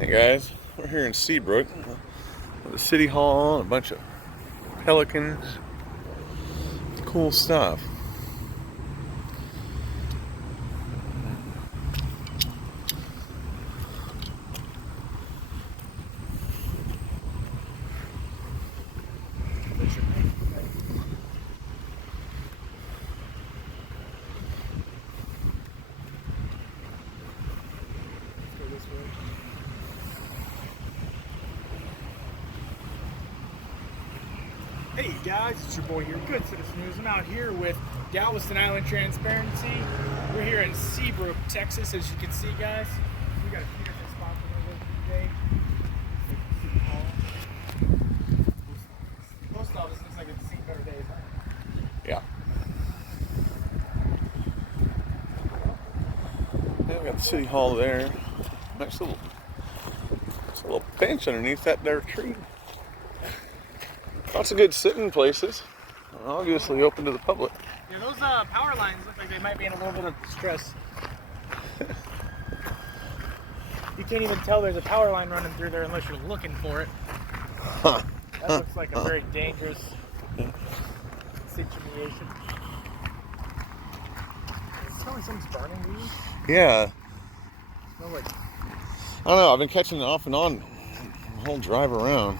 Hey guys, we're here in Seabrook with the city hall and a bunch of pelicans. Cool stuff. Hey guys, it's your boy here, Good Citizen News. I'm out here with Galveston Island Transparency. We're here in Seabrook, Texas, as you can see, guys. We got a few different spots we're going to go today. Post office looks like it's seen better days. Yeah. Yeah, we got the city hall there. Nice little bench underneath that there tree. Lots of good sitting places. Obviously open to the public. Yeah, those power lines look like they might be in a little bit of distress. You can't even tell there's a power line running through there unless you're looking for it. Huh. That looks like a very dangerous situation. Tell me something's burning these. Yeah. Smell like... I don't know. I've been catching it off and on the whole drive around.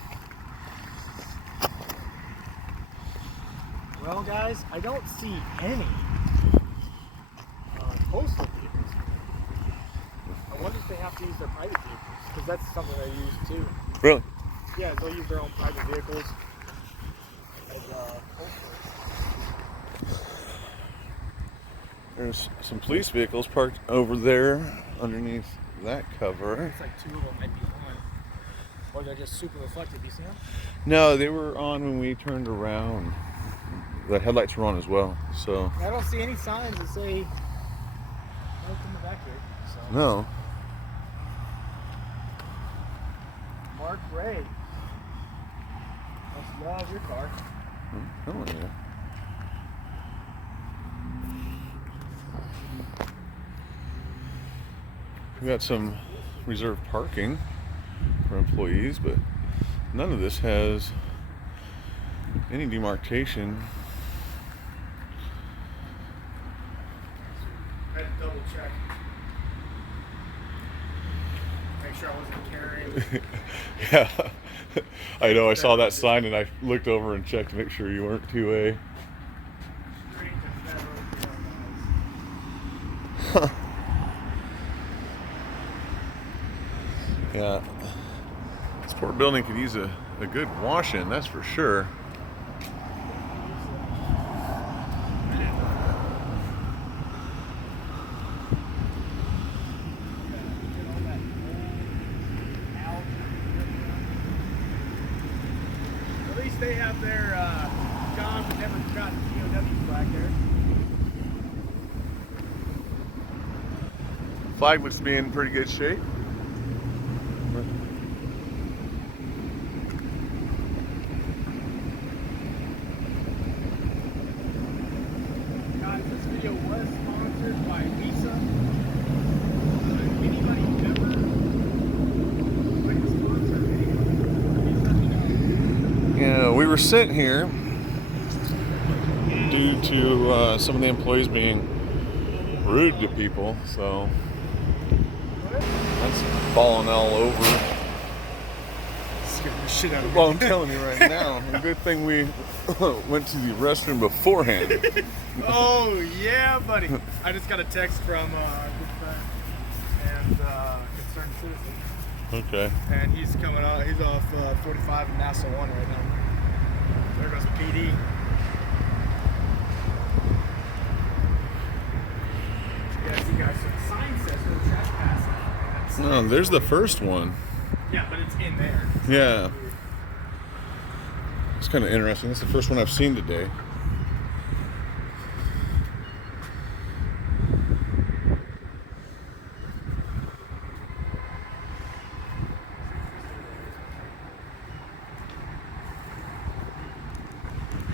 Well, guys, I don't see any postal vehicles. I wonder if they have to use their private vehicles, because that's something they use too. Really? Yeah, they'll use their own private vehicles as postal. There's some police vehicles parked over there underneath that cover. Looks like two of them might be on, or they're just super reflective. You see them? No, they were on when we turned around. The headlights were on as well, so. I don't see any signs that say welcome evacuate. So. No. Mark Ray. Must love your car. Oh, yeah. We got some reserved parking for employees, but none of this has any demarcation. I had to double check. Make sure I wasn't carrying. Yeah. I know, I saw that sign and I looked over and checked to make sure you weren't 2A. Huh. Yeah. This poor building could use a good wash-in, that's for sure. At least they have their gone but never forgotten POW flag there. Flag looks to be in pretty good shape. Guys, this video was sponsored by Visa. Anybody ever like to sponsor a video, please let me know. Yeah, we were sent here due to some of the employees being rude to people, so that's falling all over. Scared the shit out of me. Well, I'm telling you right now, a good thing we went to the restroom beforehand. Oh yeah, buddy! I just got a text from a good friend and concerned citizen, Okay. and he's coming out. He's off 45 and NASA 1 right now. There goes PD. Yeah, see guys, so the sign says no trespassing. No, there's the first one. Yeah, but it's in there. Yeah. It's kind of interesting. That's the first one I've seen today.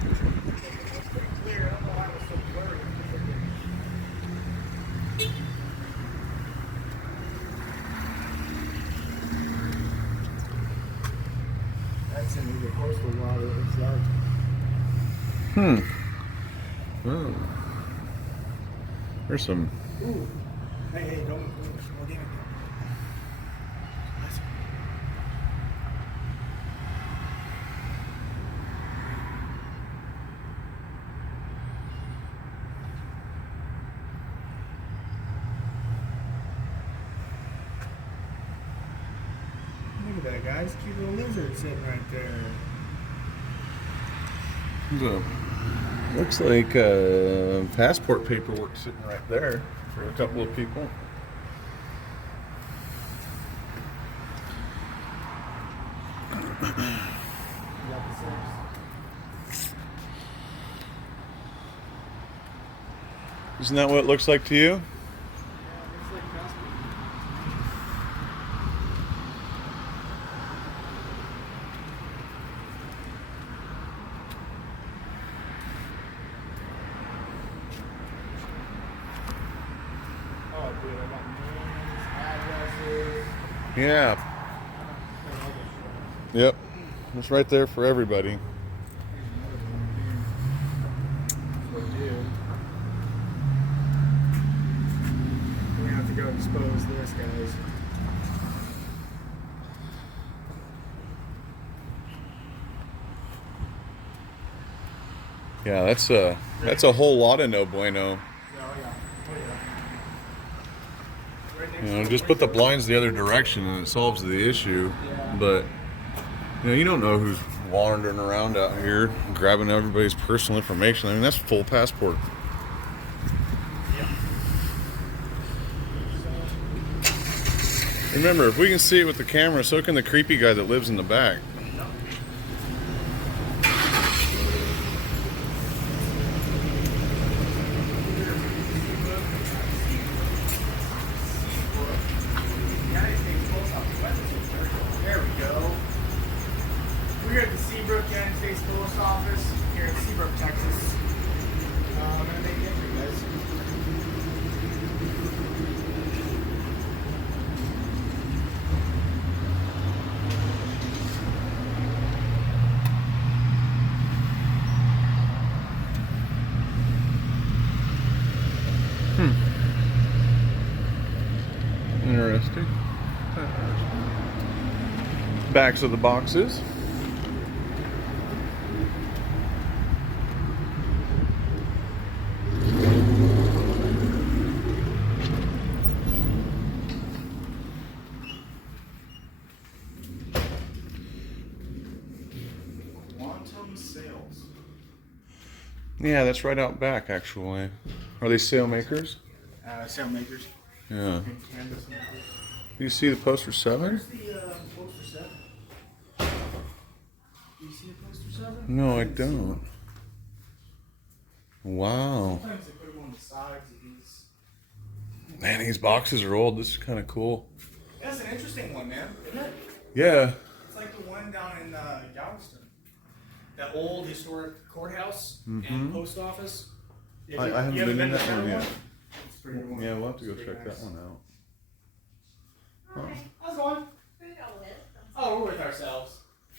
It's pretty clear. I don't know why it was so blurry. send me the postal while it's dark. Oh. There's some. Ooh. Hey, don't get it. Listen. Look at that, guys. Cute little lizard sitting right there. Looks like passport paperwork sitting right there for a couple of people. Isn't that what it looks like to you? Oh, dude, I got names, addresses. Yeah. Yep. It's right there for everybody. We're gonna have to go expose this, guys. Yeah, that's a whole lot of no bueno. You know, just put the blinds the other direction and it solves the issue. But you don't know who's wandering around out here grabbing everybody's personal information. I mean, that's full passport. Remember, if we can see it with the camera, so can the creepy guy that lives in the back. There we go. We're here at the Seabrook United States Post Office here in Seabrook, Texas. I'm gonna make it for you guys. Interesting. Backs of the boxes. Quantum Sales. Yeah, that's right out back, actually. Are they sail makers? Sail makers. Yeah. And canvas makers. Do you see the poster 7? Where's the poster 7? Do you see a poster 7? No, I don't. Wow. Sometimes they put them on the sides of these. Man, these boxes are old. This is kind of cool. That's an interesting one, man, isn't it? Yeah. It's like the one down in Galveston. That old historic courthouse and post office. I haven't You been in that to one yet. It's a pretty good one. Yeah, we'll have to go It's check pretty that one out. Okay. How's it going? Who are y'all with? Oh, we're with ourselves.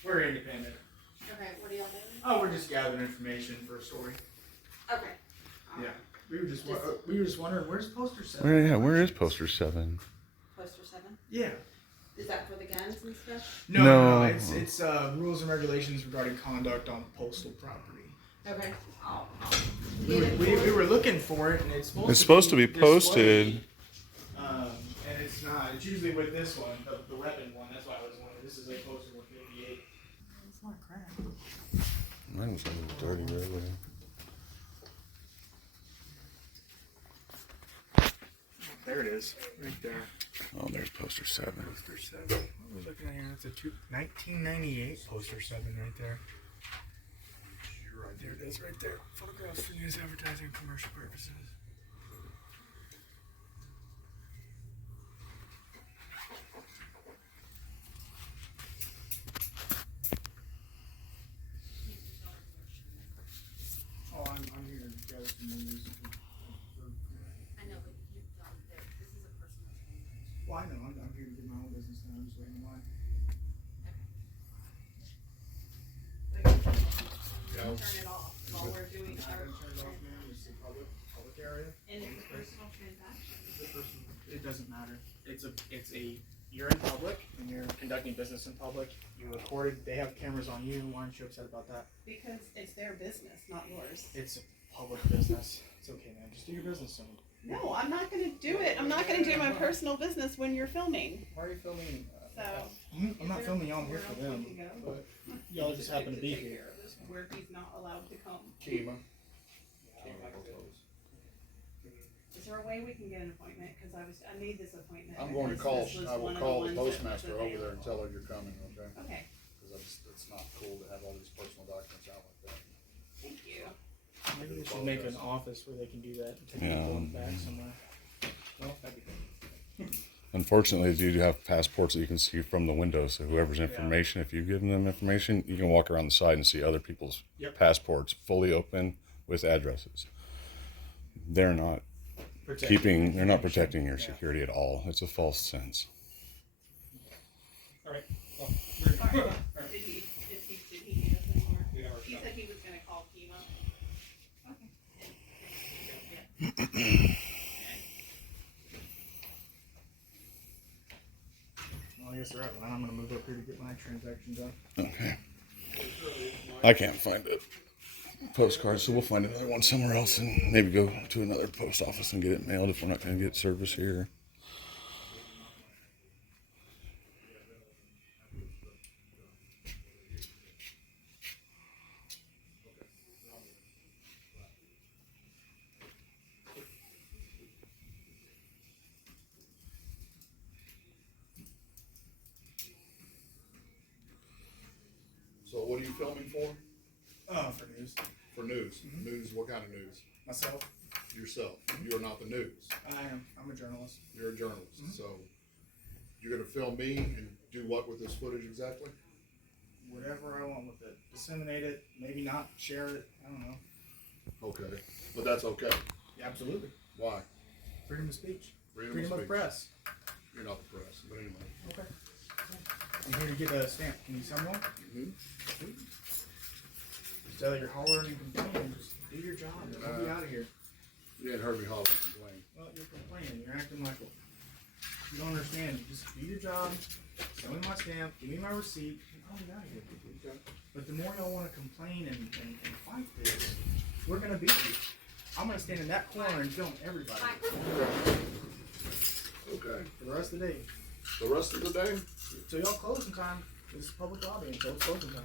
We're independent. Okay, what are y'all doing? Oh, we're just gathering information for a story. Okay. Yeah. We were just wondering, where's poster 7? Where is poster 7? Poster 7? Yeah. Is that for the guns and stuff? No. It's rules and regulations regarding conduct on postal property. Okay. We were looking for it, and it's supposed to be posted. displayed, and it's not. It's usually with this one, the weapon one. That's why I was wondering. This is like poster 158. It's not crap. Mine was a little dirty earlier. There it is, right there. Oh, there's poster 7. Poster 7. What are we looking at here? It's a 1998 poster 7 right there. There it is, right there. Photographs for news, advertising, and commercial purposes. Oh, I'm here to gather some news. I know, but this is a personal Well, I know. I'm here to do my own business now. I'm just waiting in line. turn it off while we're doing our, Public area. and it's a personal transaction. It doesn't matter. You're in public and you're conducting business in public. You recorded. They have cameras on you. Why aren't you upset about that? Because it's their business, not yours. It's a public business. It's okay, man. Just do your business soon. No, I'm not gonna do it. I'm not gonna do my personal business when you're filming. Why are you filming? So. I'm not filming y'all. I'm here for them. But y'all just happen to be here. Where he's not allowed to come. Kima. Is there a way we can get an appointment? Cause I made this appointment. I'm going to because call, this was I will one of call the the ones that was postmaster over there and available. tell her you're coming, okay? Okay, Cause it's not cool to have all these personal documents out like that. thank you. Maybe they should make an office where they can do that and take Yeah. people back somewhere. Well, that'd be good. Unfortunately, you do have passports that you can see from the window. So whoever's information, if you've given them information, you can walk around the side and see other people's passports fully open with addresses. They're not they're not protecting your security at all. It's a false sense. All right. Well, Did he need us anymore? He said he was gonna call Kima. well, I guess they're out. Well, I'm gonna move up here to get my transaction done. Okay. I can't find a postcard, so we'll find another one somewhere else and maybe go to another post office and get it mailed if we're not going to get service here. So what are you filming for? For news. For news. News, what kind of news? Myself. Yourself. You are not the news. I am. I'm a journalist. You're a journalist. So you're gonna film me and do what with this footage exactly? Whatever I want with it. Disseminate it. Maybe not. Share it. I don't know. Okay. But that's okay. Yeah, absolutely. Why? Freedom of speech. Freedom of speech. press. You're not the press, but anyway. Okay. I'm here to get a stamp. Can you send one? Just tell you're hollering and complaining. Just do your job. I'll be out of here. You ain't heard me holler and complain. Well, you're complaining. You're acting like you don't understand. Just do your job. Send me my stamp. Give me my receipt. I'll be out of here. Okay. But the more y'all want to complain and fight this, we're gonna beat you. I'm gonna stand in that corner and film everybody Okay. for the rest of the day. The rest of the day? Till y'all closing time. This is public lobby until it's closing time.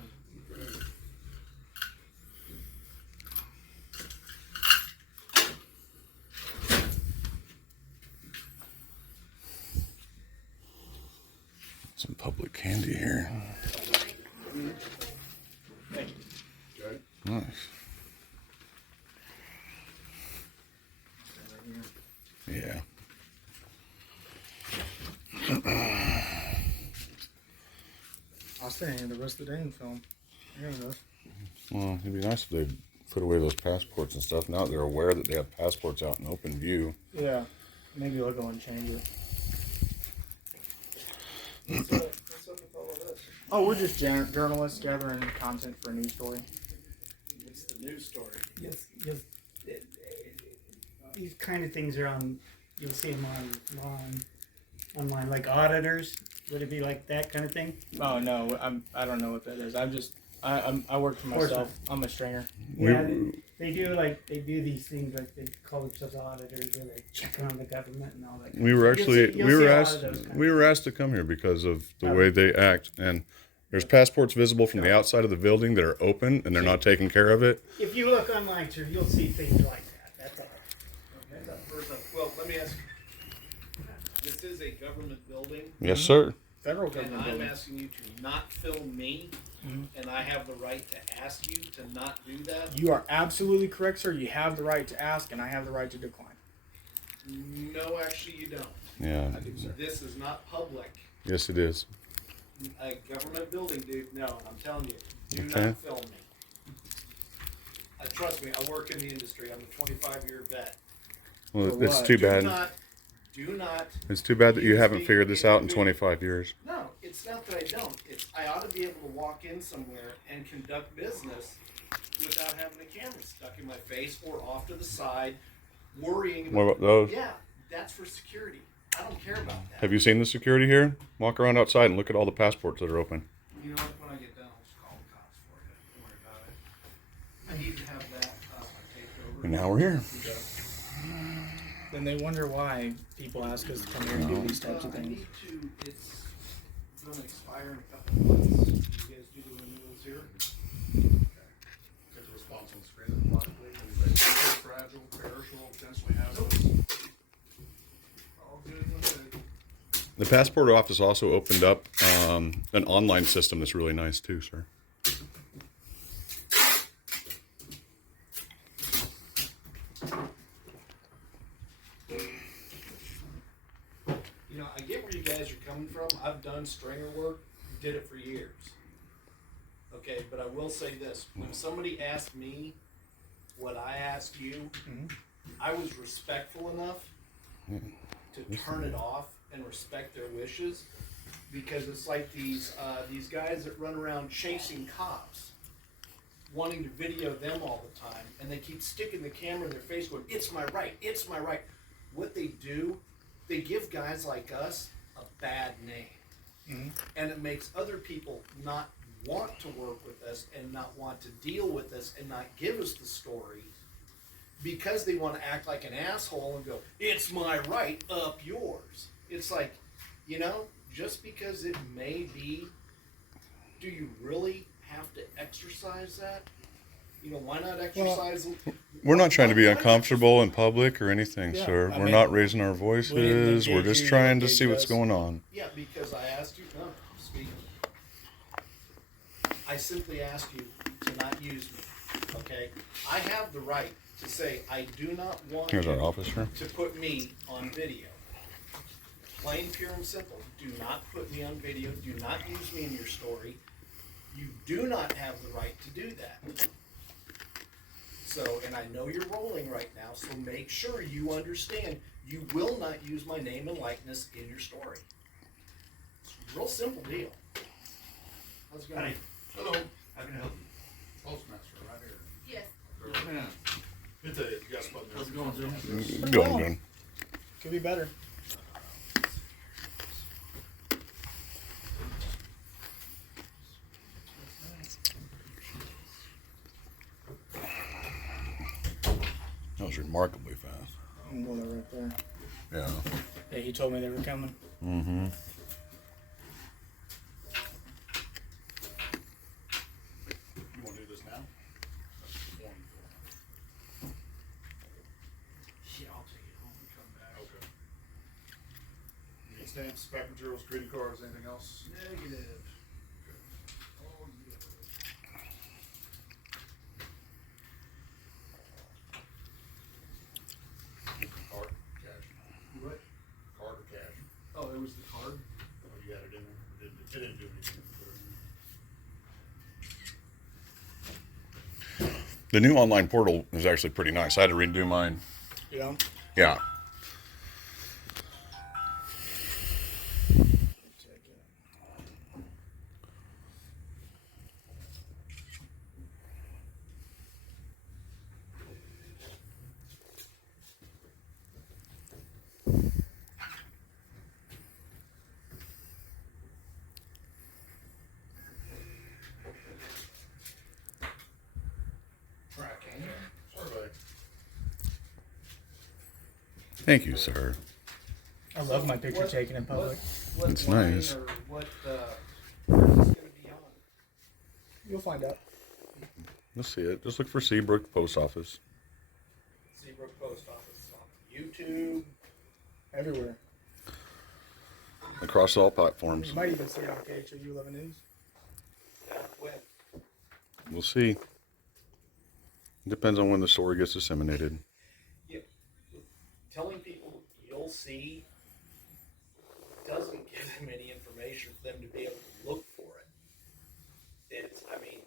Okay. Some public candy here. Thank you. Okay. Nice. Yeah. I'll stay here the rest of the day and film. There it goes. Well, it'd be nice if they put away those passports and stuff. Now they're aware that they have passports out in open view. Yeah. Maybe I'll go and change it. What's up with all of this? Oh, we're just journalists gathering content for a news story. It's the news story. Yes, these kind of things are on. You'll see them online, like auditors. Would it be like that kind of thing? Oh no, I don't know what that is. I work for myself. I'm a stringer. Yeah, they do these things like they call themselves auditors, or they're checking on the government and all that. We were actually You'll we see were a lot asked of those kind of we were asked to come here because of the way they act, and there's passports visible from the outside of the building that are open and they're not taking care of it. If you look online, sir, you'll see things like that. That's all. Well, let me ask, this is a government building, Yes, sir. Federal and government I'm building. asking you to not film me, and I have the right to ask you to not do that? You are absolutely correct, sir. You have the right to ask, and I have the right to decline. No, actually you don't. Yeah. I do, sir. This is not public. Yes, it is. A government building, dude, no, I'm telling you, do Okay. not film me. Trust me, I work in the industry, I'm a 25-year vet. Well, For it's what? too Do bad. do not. It's too bad that you use haven't me figured this in out in your 25 years. No, it's not that I don't. It's I ought to be able to walk in somewhere and conduct business without having a camera stuck in my face or off to the side, worrying What about those? Yeah, that's for security. I don't care about that. Have you seen the security here? Walk around outside and look at all the passports that are open. You know what? When I get done, I'll just call the cops for you. Don't worry about it. I need to have that taped over. And now we're here. Then they wonder why people ask us to come here and do these types of I things. need to. It's going to expire in a couple of months. You guys do the renewals here? Get the response on the screen, logically, and they say fragile, perishable, potentially hazardous. All good. Good. The passport office also opened up an online system that's really nice too, sir. You know, I get where you guys are coming from. I've done stringer work, did it for years. Okay, but I will say this. When somebody asked me what I asked you, I was respectful enough to turn it off and respect their wishes, because it's like these guys that run around chasing cops, wanting to video them all the time, and they keep sticking the camera in their face going, "It's my right, it's my right." What they do, they give guys like us a bad name. And it makes other people not want to work with us and not want to deal with us and not give us the story, because they want to act like an asshole and go, "It's my right, up yours." It's like, you know, just because it may be, do you really have to exercise that? You know, why not exercise? We're not trying to be uncomfortable in public or anything, Yeah, sir. I We're mean, not raising our voices. We're engage just you, trying to engage see what's us. going on. Yeah, because I asked you, no, speak. I simply asked you to not use me, okay? I have the right to say, I do not want Here's our you office, sir. to put me on video. Plain, pure, and simple. Do not put me on video. Do not use me in your story. You do not have the right to do that. So, and I know you're rolling right now, so make sure you understand you will not use my name and likeness in your story. It's a real simple deal. How's it going? Hello, How can I help you? Postmaster, right here. Yes. Good day, you guys put me. How's it going, Jim? Going good. Could be better. That was remarkably fast. Well, they're right there. Yeah. Yeah, he told me they were coming. Mm-hmm. You wanna do this now? Yeah, I'll take it home and come back. Okay. Need stamps, back materials, greeting cards, anything else? Negative. Oh, yeah. Card, cash. What? Card or cash? Oh, it was the card? Oh, you got it in there. It didn't do anything. The new online portal is actually pretty nice. I had to redo mine. Yeah. Yeah. Tracking. Survey. Thank you, sir. I love my picture taken in public. What It's line nice. or what, where is this gonna be on? You'll find out. Let's see it. Just look for Seabrook Post Office. Seabrook Post Office, on YouTube. Everywhere. Across all platforms. You might even see it on KHOU 11 News. When? We'll see. Depends on when the story gets disseminated. Yeah. Telling people you'll see doesn't give them any information for them to be able to look for it. It's, I mean,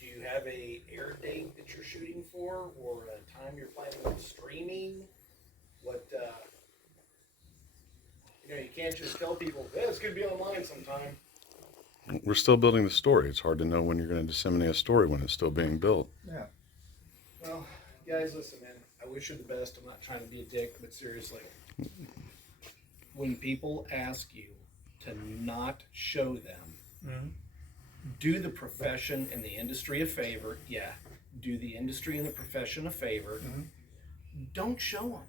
do you have a air date that you're shooting for, or a time you're planning on streaming? What, you know, you can't just tell people, yeah, it's gonna be online sometime. We're still building the story. It's hard to know when you're going to disseminate a story when it's still being built. Yeah. Well, guys, listen, man. I wish you the best. I'm not trying to be a dick, but seriously, when people ask you to not show them, do the profession and the industry a favor. Yeah, do the industry and the profession a favor. Don't show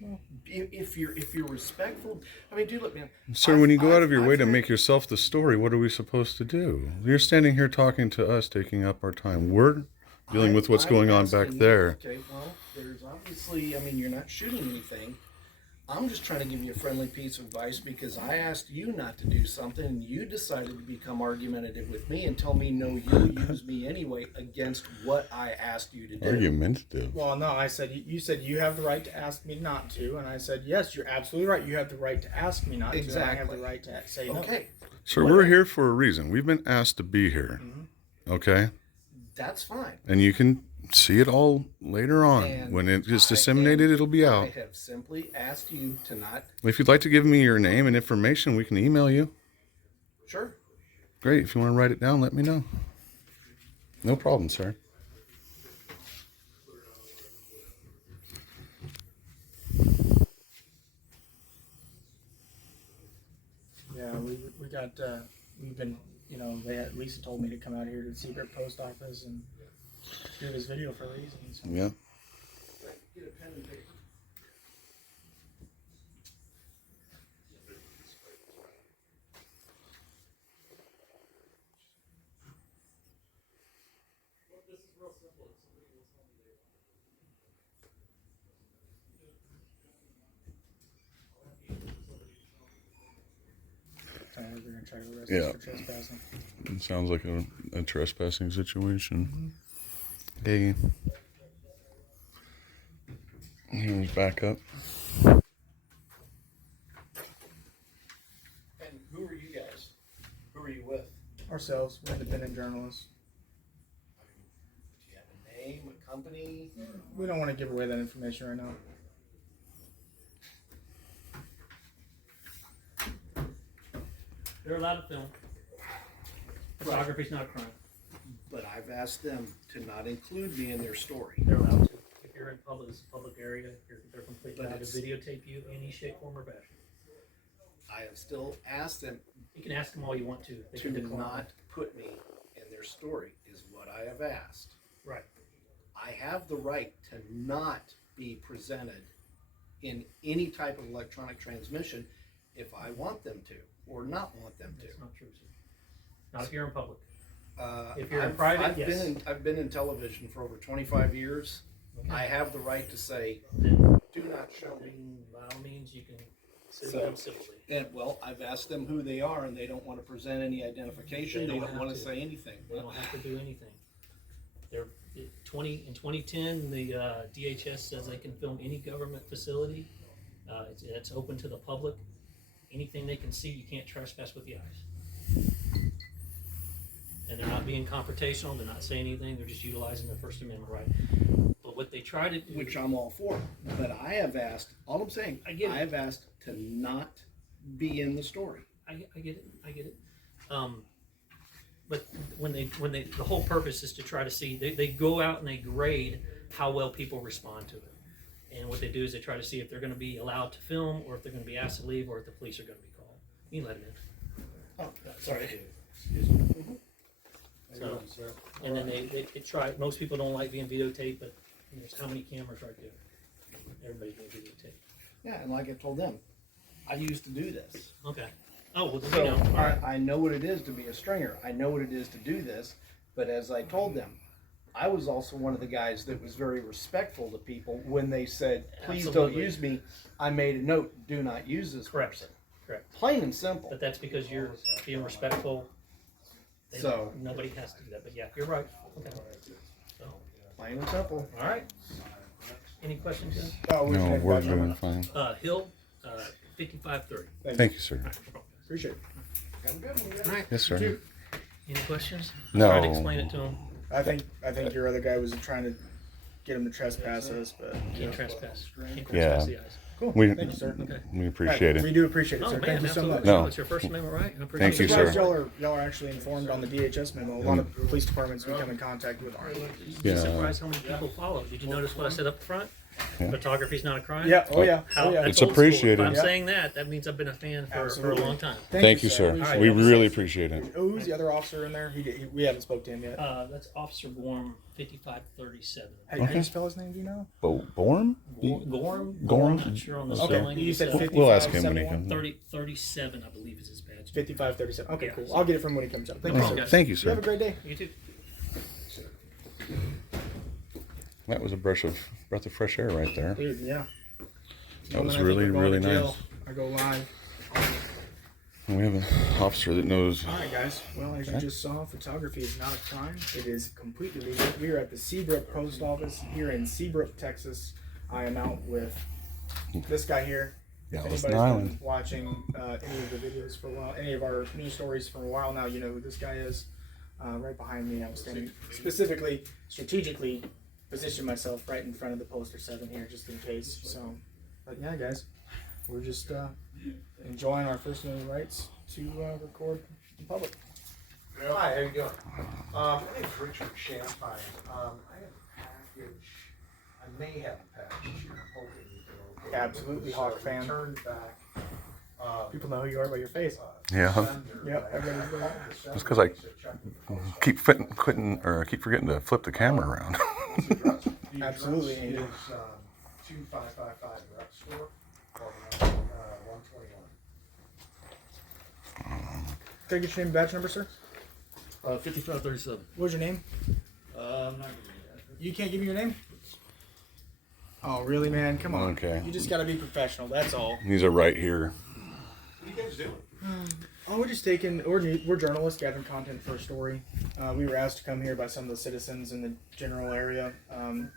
them. If you're respectful, I mean, dude, look, man. Sir, when you go out of your way to I've make yourself the story, what are we supposed to do? You're standing here talking to us, taking up our time. We're dealing with what's going on back there. Okay, well, there's obviously, I mean, you're not shooting anything. I'm just trying to give you a friendly piece of advice because I asked you not to do something and you decided to become argumentative with me and tell me, no, you use me anyway against what I asked you to do. Argumentative. Well, no, I said you said you have the right to ask me not to, and I said yes, you're absolutely right. You have the right to ask me not to. And I have the right to say no. Okay, Sir, we're here for a reason. We've been asked to be here. Okay? that's fine. And you can see it all later on. And When it is disseminated, it'll be I out. have simply asked you to not. If you'd like to give me your name and information, we can email you. Sure. Great. If you want to write it down, let me know. No problem, sir. Yeah, we got we've been, you know, Lisa told me to come out here to the Seabrook post office and do this video for a reason. So. Yeah. Get a pen and paper. We're gonna try to arrest Yeah. us for trespassing. It sounds like a trespassing situation. Hey. Here's back up. And who are you guys? Who are you with? Ourselves, we're independent journalists. Do you have a name, a company? We don't want to give away that information right now. They're allowed to film. Photography's not a crime. But I've asked them to not include me in their story. They're allowed to. If you're in public, it's a public area, they're completely But allowed to it's- videotape you in any shape, form, or fashion. I have still asked them You can ask them all you want to. They to can decline. not put me in their story, is what I have asked. Right. I have the right to not be presented in any type of electronic transmission if I want them to or not want them to. That's not true, sir. Not if you're in public. If you're in I've- private, I've yes. I've been in television for over 25 years. Okay. I have the right to say, Then, do not show me. by all means, you can sit So- down civilly. And, well, I've asked them who they are and they don't want to present any identification. They don't have want to to. say anything. They don't have to do anything. They're in 2010. The DHS says they can film any government facility. It's open to the public. Anything they can see, you can't trespass with the eyes. And they're not being confrontational. They're not saying anything. They're just utilizing their First Amendment right. But what they try to do, Which I'm all for. But I have asked, all I'm saying, I get it. I have asked to not be in the story. I get it. But when they, the whole purpose is to try to see, they go out and they grade how well people respond to it. And what they do is they try to see if they're going to be allowed to film, or if they're going to be asked to leave, or if the police are going to be called. You can let them in. Oh, Sorry. So, sir. and then they try. Most people don't like being videotaped, but there's how many cameras right there? Everybody's being videotaped. Yeah, and like I told them, I used to do this. Okay. Oh well, So you know. All right. I know what it is to be a stringer. I know what it is to do this. But as I told them, I was also one of the guys that was very respectful to people when they said, please don't Absolutely. use me. I made a note, do not use this Correct. person. Correct. Plain and simple. But that's because you're being respectful. They So- don't- nobody has to do that. But yeah, you're right. Okay. So, Plain and simple. all right. Any questions? Jen? Oh, we can No, have we're that number. doing fine. Hill, 5530. Thank you, sir. Appreciate it. Have a good one, guys. All right. Yes, sir. Any questions? No. Try to explain it to them. I think your other guy was trying to get him to trespass us, but Can't trespass. Can't Yeah. trespass the eyes. Cool. We- Thank you, sir. Okay. We appreciate We it. do appreciate it, Oh sir. man, Thank you so absolutely. much. No. It's your first amendment right. I appreciate Thank you, I'm sir. surprised y'all are actually informed on the DHS memo. A lot of police departments we come in contact with aren't. You'd be Yeah. surprised how many people follow. Did you notice what I said up front? Photography's not a crime. Yeah. Oh yeah. How, Oh yeah. that's It's old school. appreciated. If I'm Yeah. saying that, that means I've been a fan for a Absolutely. long time. Thank you, sir. All right, We y'all be really safe. appreciate it. Oh, who's the other officer in there? We haven't spoke to him yet. That's Officer Gorm, 5537. Hey, how do you spell his name? Do you know? Borm? Gorm? Gorm? I'm not sure on the Okay. spelling. You said It's, 55. We'll ask him when he comes. 37, I believe, is his badge. 5537. Okay, Yeah. cool. I'll get it from when he comes up. Thank you, Oh, sir. okay. Thank you, You have a sir. great day. You too. That was a breath of fresh air right there. Dude, yeah. That was When I think really, we're going really to jail, nice. I go live. And we have an officer that knows. All right, guys. Well, as you just saw, photography is not a crime. It is completely legal. We are at the Seabrook Post Office here in Seabrook, Texas. I am out with this guy here. Yeah, If listen, anybody's Island. been watching any of the videos for a while, any of our news stories for a while now, you know who this guy is. Right behind me, I'm standing specifically, strategically position myself right in front of the poster 7 here, just in case. So, but yeah, guys, we're just enjoying our First Amendment rights to record in public. Hi, how you doing? My name's Richard Champagne. I have a package. I may have a package here. I'm hoping you can. Absolutely, Hawk fan. Turn back. People know who you are by your face. Yeah. Yep, everybody's there. Just because I keep keep forgetting to flip the camera around. Absolutely, It Angel. is 2555 Rep Store, 121. Can I get your name and badge number, sir? 5537. What's your name? I'm not gonna do that. You can't give me your name? Oh, really, man? Come on. Okay. You just gotta be professional, that's all. These are right here. What are you guys doing? Oh, we're journalists gathering content for a story. We were asked to come here by some of the citizens in the general area.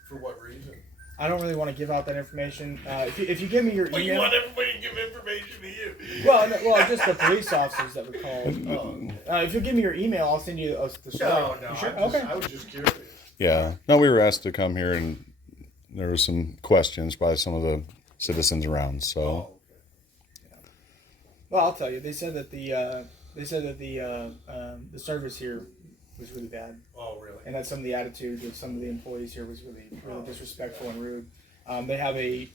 For what reason? I don't really want to give out that information. If you give me your email. You want everybody to give information to you. Well, just the police officers that were called. If you give me your email, I'll send you the story. No, You sure? I Okay. was just curious. Yeah. No, we were asked to come here, and there were some questions by some of the citizens around. So. Oh, okay. Well, I'll tell you. They said that the service here was really bad, Oh, really? and that some of the attitude of some of the employees here was really disrespectful and rude. They have I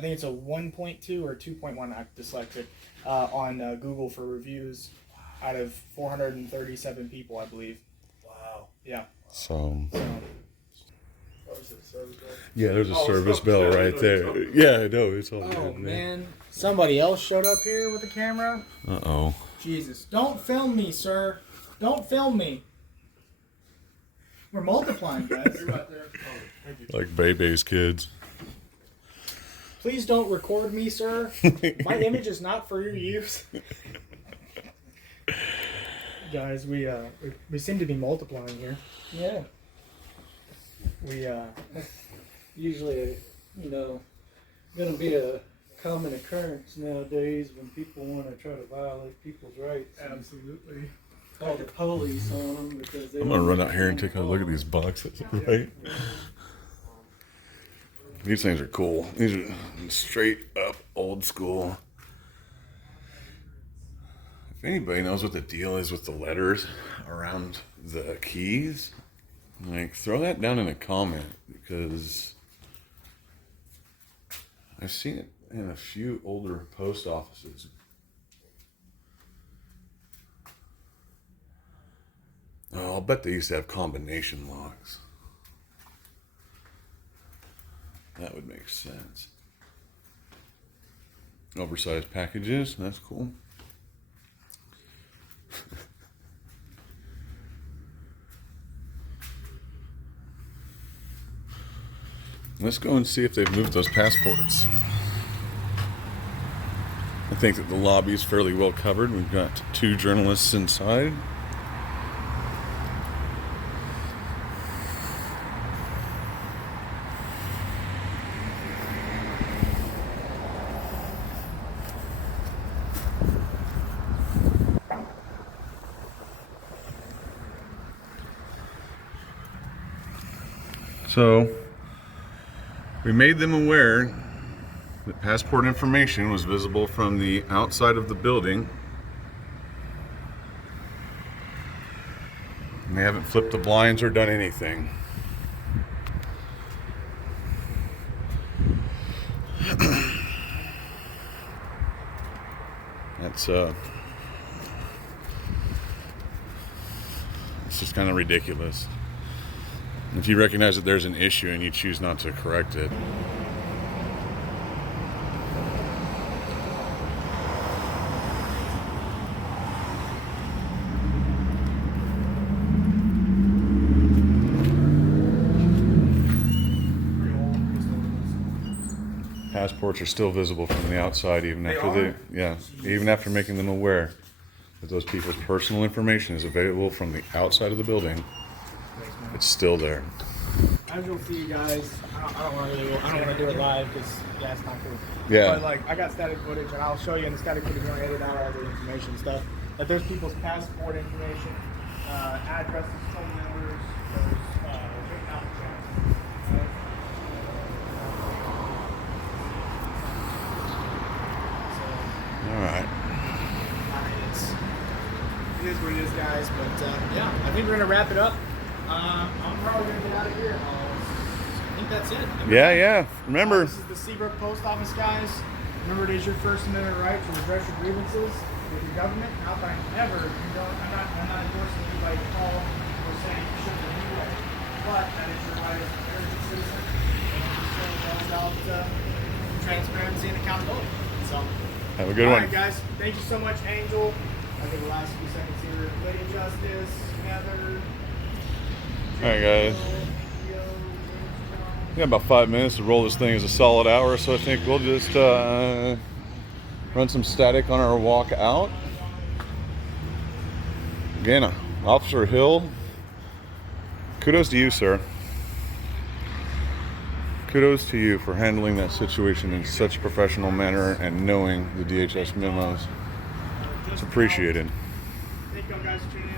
think it's a 1.2 or 2.1. I'm dyslexic on Google for reviews out of 437 people, I believe. Wow. Yeah. So. What was it? Service bell? Yeah, there's a Oh, service it's bell not- right there. Yeah, I know. It's all Oh good, man, somebody else showed up here with a camera. Uh-oh. Jesus, don't film me, sir. Don't film me. We're multiplying, guys. You're right there. Oh, thank you. Like Bebe's kids. Please don't record me, sir. My image is not for your use. Guys, we seem to be multiplying here. Yeah, We usually, going to be a common occurrence nowadays when people want to try to violate people's rights. And absolutely. call the police on them because they. I'm gonna run out here and take a look at these boxes, right? These things are cool. These are straight up old school. If anybody knows what the deal is with the letters around the keys, like throw that down in a comment, because I've seen it in a few older post offices. Oh, I'll bet they used to have combination locks. That would make sense. Oversized packages, that's cool. Let's go and see if they've moved those passports. I think that the lobby is fairly well covered. We've got 2 journalists inside. So we made them aware The passport information was visible from the outside of the building. And they haven't flipped the blinds or done anything. That's it's just kind of ridiculous. If you recognize that there's an issue and you choose not to correct it. Passports are still visible from the outside even even after making them aware that those people's personal information is available from the outside of the building. It's still there. As you'll see, guys, I don't want to do it live because that's not cool. Yeah. But like, I got static footage, and I'll show you in the static footage. I'll edit out all the information and stuff. That there's people's passport information, addresses, phone numbers, there's written out checks. All right. It is what it is, guys. But yeah, I think we're gonna wrap it up. I'm probably gonna get out of here. I think that's it. Yeah. Remember. This is the Seabrook Post Office, guys. Remember, it is your First Amendment right to redress your grievances with your government. Not that I'm not endorsing anybody to call or saying you shouldn't anyway. But that is your right as an American citizen. And it's all about transparency and accountability. So. Have a good All one. right, guys. Thank you so much, Angel. I'll give the last few seconds here. Lady Justice, Heather. All right, guys. We got about 5 minutes to roll this thing as a solid hour, so I think we'll just run some static on our walk out. Again, Officer Hill, kudos to you, sir. Kudos to you for handling that situation in such a professional manner and knowing the DHS memos. It's appreciated. Thank you guys for tuning in.